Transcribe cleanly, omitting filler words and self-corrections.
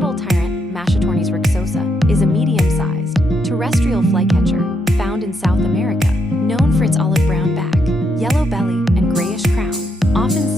adult tyrant, Mashatornis rixosa, is a medium-sized, terrestrial flycatcher found in South America, known for its olive-brown back, yellow belly, and grayish crown, often